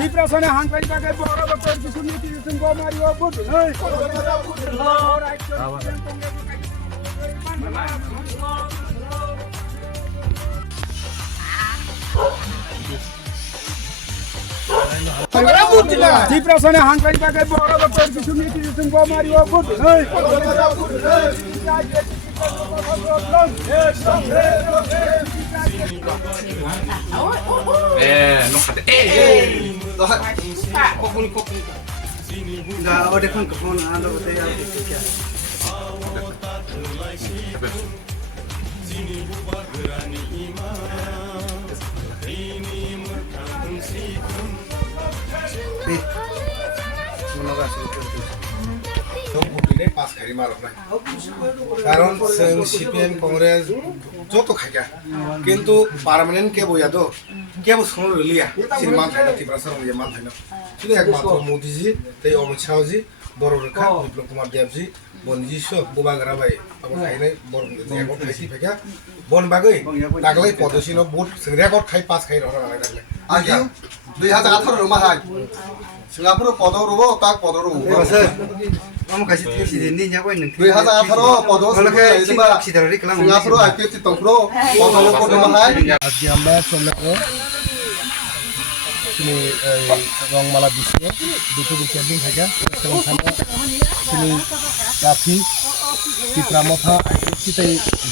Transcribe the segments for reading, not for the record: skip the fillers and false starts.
TIPRA hangkai pakai boro dokter disuni disuni Mario bud. TIPRA hangkai pakai boro dokter disuni disuni Mario bud. Pass খাই মারক না কারণ CPM Congress যত খাইকা কিন্তু permanent কে বইয়া তো কে বসুন লিয়া সিনেমা খাইনা ত্রিপুরা সরকার মান খাইনা শুধু একমাত্র মোদিজি তাই অমিত শাহজি বড় রেখা বিপ্লব কুমার দেবজি বনজি সব বুবাগরা ভাই আবার খাইনাই বড় রেকর্ড খাইছি ফাইকা বন বাগৈ লাগলাই পদসিন বুট রেকর্ড খাই পাস খাই রহরা লাগলে আগে 2018 মাহাই সিঙ্গাপুর পদ রব তাক পদ রব Kamu kasih tips ini nya kau nanti. 2018 পদ সলকে এবা সিঙ্গাপুর আইপিএফটি তংপ্রো পদ পদ মাহাই আজকে আমরা চলে তিনি রংমালা বিশ্ব দুটো ক্যাম্পিং থাকে তিনি প্রার্থী ত্রিপুরা মথা আইপিএফটি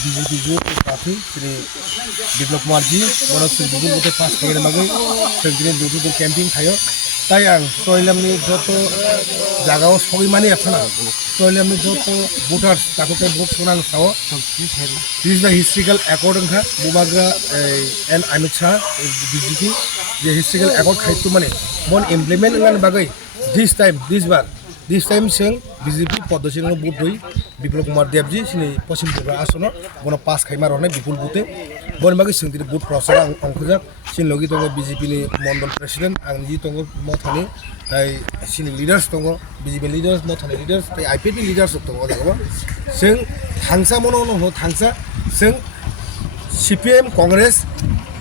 বিজেপি গ্রুপ প্রার্থী শ্রী বিপ্লব কুমারজি মনোজ সিং বিপুল মতে পাস করে মাগৈ সেদিন দুটো ক্যাম্পিং থাকে তাই आं चरिलामनि যত জায়গাও সবইমানে আছে না চরিলামनि যত ভোটার্স তাকে ভোট সোনাং সাও this is the historical accord ওংখা বুবাগ্রা এন্ড অমিত শাহ বিজেপি যে হিস্ট্রিক্যাল অ্যাকর্ড খাইতো মানে বন ইমপ্লিমেন্ট होननानै बागै दिस टाइम जों বিজেপি পদ্ধতি ভোট হই বিপ্লব কুমার দেবজি সিনি পশ্চিম ত্রিপুরা আসন বন পাস খাইমার হনে বিপুল বুতে বন বাগै সিংতিरि ভোट প্রচার अंखजाक सिन लगी दङ বিজেপি नि मण्डल प्रेसिडेंट आं जी दङ मथानि ताई सिनि लिडार्स दङ बिजेपि लिडार्स मथानि लिडार्स ताई आईपीपी लिडार्स दङ जागबा जों थांसा मननो हो थांसा जों सीपीएम कांग्रेस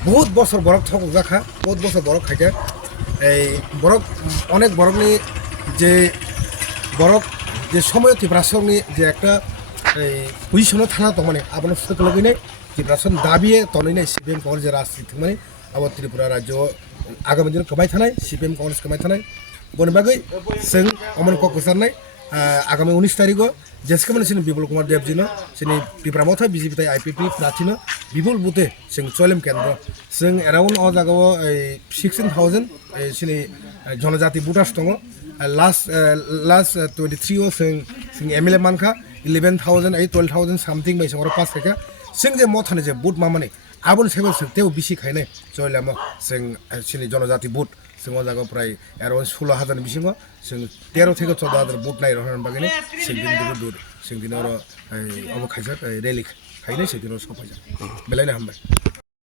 बहुत बছর बरक थक जाखा बहुत बছর बरक खाइका এই বরক অনেক বরকনি যে বরক যে সময় ত্রিপুরাসনनि যে একটা পজিশনে থানা তো মানে আপনার সাথে লগিনে ত্রিপুরাसन দাবিয়ে তনইনে সিপিএম कांग्रेस যে রাজনীতি মানে আবার ত্রিপুরা রাজ্য আগামী দিনে কমাই থানায় সিপিএম कांग्रेस কমাই থানায় বন বাগৈ जों अमन ककसारनाय आगामी 19 तारिखआव जेसके माने सिनि बिपुल कुमार देवजिनो सिनि त्रिपुरा मथा बिजेपि ताई आईपीपी प्रार्थीनो बिपुल बुते जों चरिलाम केन्द्र जों एराउन्ड अ जागाव 16000 सिनि जनजाति भोटार्स दङ लास्ट 23 आव जों एमएलए मानखा 11000 12000 सामथिं बाय जों पास खायखा जों जे मथानि जे भोट मामाने आबन सेबल तेव बिसि खायनाय चरिलाम जों सिनि जनजाति भोट जों जागा प्राय एराउन्ड 16000 बिसिङाव जों 13 থেকে 14000 भोट नाय रहन बागैने जों दूर जों दिनाव अब खायजा रेली खायनाय जों दिनाव सफायजा बेलायनो हामबाय